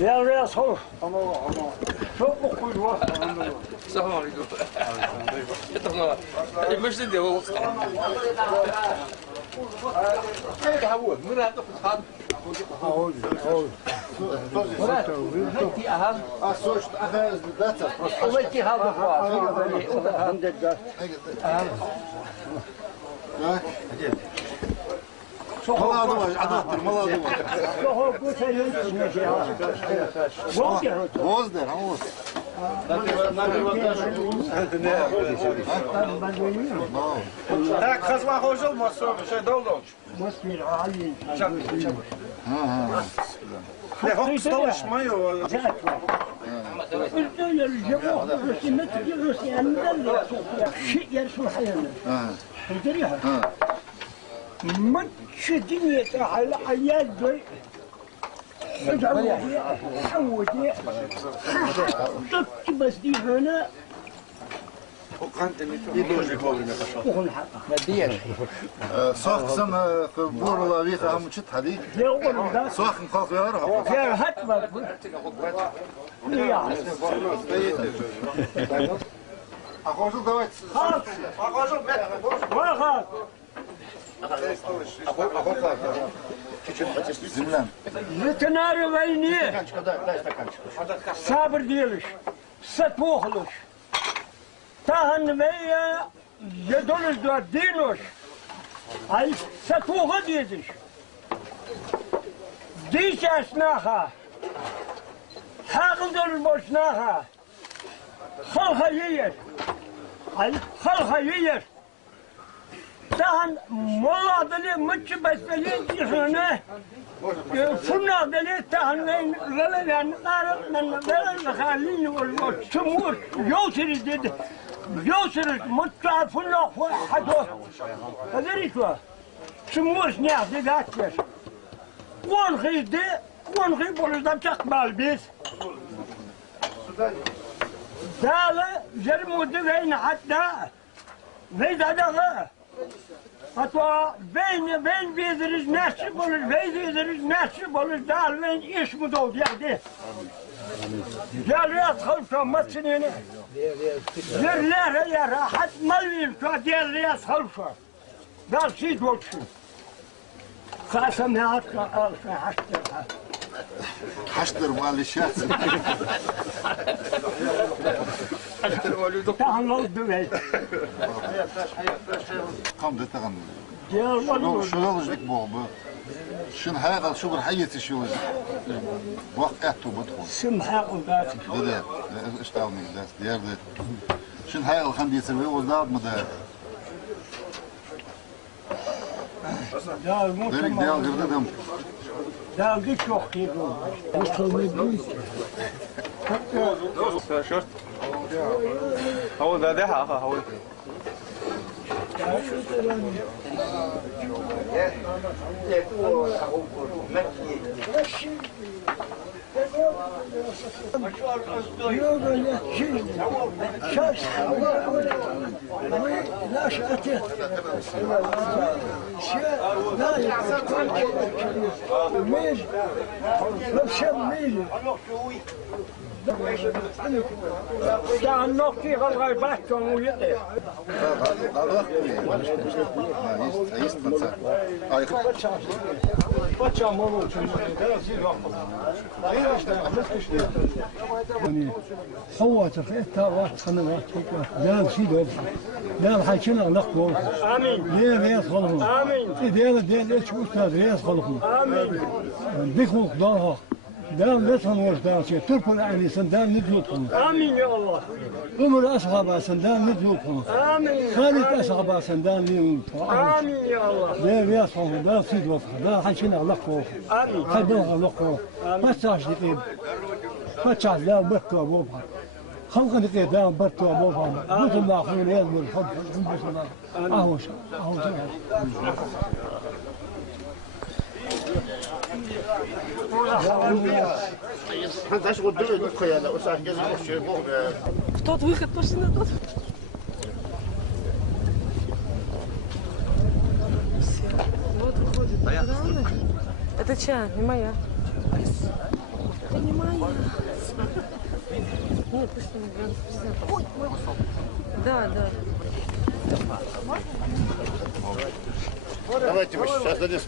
يا رياض صوف شوف بقول واحد السلام عليكم. مش تدي هو هيك هو من هذا الخط هقول هاتي أهم صوت أخذ داتا ومتي هذا خواص الحمد لله Tak, خزوة خوجل مصر شيء دولوش. مصير عالي. لا هو استوش مايو. شيء يرسل حيانا. تدريها. متش دنيا على عيال حودي بس دي هنا صاخ سنة بور ولا ريخة هم شت حدي صاخ نخاف يا رح يا هتبة يا أخوجل دوت أخوجل ما خاف زملان لتنار بيني صابر ديلش ستوخلش تهن بيا يدولش دو دينوش اي ستوخ ديدش ديش اسناخا حاقل دول بوشناخا خلخا يير اي خلخا يير تهن مولا دلي مچ بسلي جهنه فنا دلي تهن من غلبان قارب من غلبان خالين والسمور يوسر ديد يوسر متع فنا حدو هذريتوا سمور سنيا ديداتش وان خيدي وان خي بولدام تقبل بيس داله جرمود بين حتى فيدا دغه حتى بين بيدرج ناشي بولش بيدرج ناشي بولش دال بين ايش مدود يعني قال يا خلفه ما سنين غير لا يا راحت مليل ديال يا خلفه قال سيد وقشي خاصمها حشترها حشتر مال الشاس تعال نود بيت قام ده تغن ديال شو لك بوب شن هذا شغل حياتي شو وقعته بدخل سمحة قباتي ده اشتغلني ده ديار ده شن هذا الخندي يسوي وزار مدار دال مو ذلك ديال غير دم دال دي شو خيرو وصل مبليس شرط. هو ده هو. كان نقطي غير باتون ويقف هو تفيت وقت خنوات دال سيدو دال حاكينا نقطو امين ديال رياض خلقهم امين ديال ايش استاذ رياض خلقهم امين بيخلق ضاها دال لسان ورداسي تركوا يعني سندان ندلوكم امين يا الله عمر اصحابها سندان ندلوكم امين خالد اصحابها سندان ليهم امين يا الله ديال رياض خلقهم دال سيدو دال حاكينا نقطو امين خدوها نقطو ما تاش دقيق ما تاش لا بكوا بوبها خلق دقيق لا بكوا بوبها مثل ما اخونا يزمر الحب اهوش Han er så død ut kjæle og så han gjør det sjø på. Кто выход пошли на тот? Вот выходит. Это чья? Не моя. Понимаю. Нет, пусть он президент. Да, да. Давайте мы сейчас дадим